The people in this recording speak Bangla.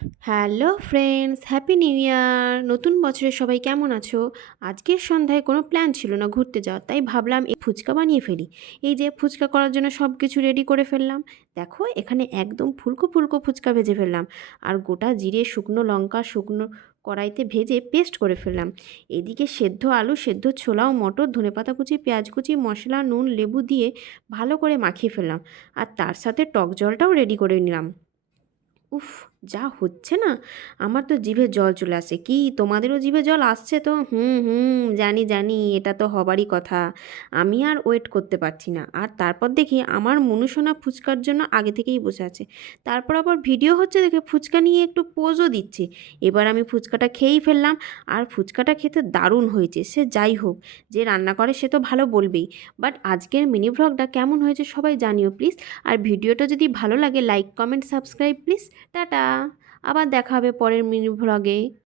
Hello friends, happy new year. নতুন বছরে সবাই কেমন আছো? আজকের সন্ধ্যায় কোনো প্ল্যান ছিল না ঘুরতে যাওয়ার, তাই ভাবলাম এই ফুচকা বানিয়ে ফেলি। এই যে ফুচকা করার জন্য সব কিছু রেডি করে ফেললাম। দেখো এখানে একদম ফুলকো ফুলকো ফুচকা ভেজে ফেললাম। আর গোটা জিরে, শুকনো লঙ্কা শুকনো কড়াইতে ভেজে পেস্ট করে ফেললাম। এদিকে সেদ্ধ আলু, সেদ্ধ ছোলা ও মটর, ধনেপাতা কুচি, পেঁয়াজ কুচি, মশলা, নুন, লেবু দিয়ে ভালো করে মাখিয়ে ফেললাম। আর তার সাথে টক জলটাও রেডি করে নিলাম। উফ, যা হচ্ছে না, আমার তো জিভে জল চলে আসে। কি তোমাদেরও জিভে জল আসছে তো? হুম হুম, জানি জানি, এটা তো হবারই কথা। আমি আর ওয়েট করতে পারছি না। আর তারপর দেখি আমার মনুসোনা ফুচকার জন্য আগে থেকেই বসে আছে। তারপর আবার ভিডিও হচ্ছে দেখে ফুচকা নিয়ে একটু পোজও দিচ্ছে। এবার আমি ফুচকাটা খেয়েই ফেললাম। আর ফুচকাটা খেতে দারুণ হয়েছে। সে যাই হোক, যে রান্না করে সে তো ভালো বলবেই। বাট আজকের মিনি ভ্লগটা কেমন হয়েছে সবাই জানিও প্লিজ। আর ভিডিওটা যদি ভালো লাগে like comment subscribe please. Tata. আবার দেখা হবে পরের মিনি ভ্লগে।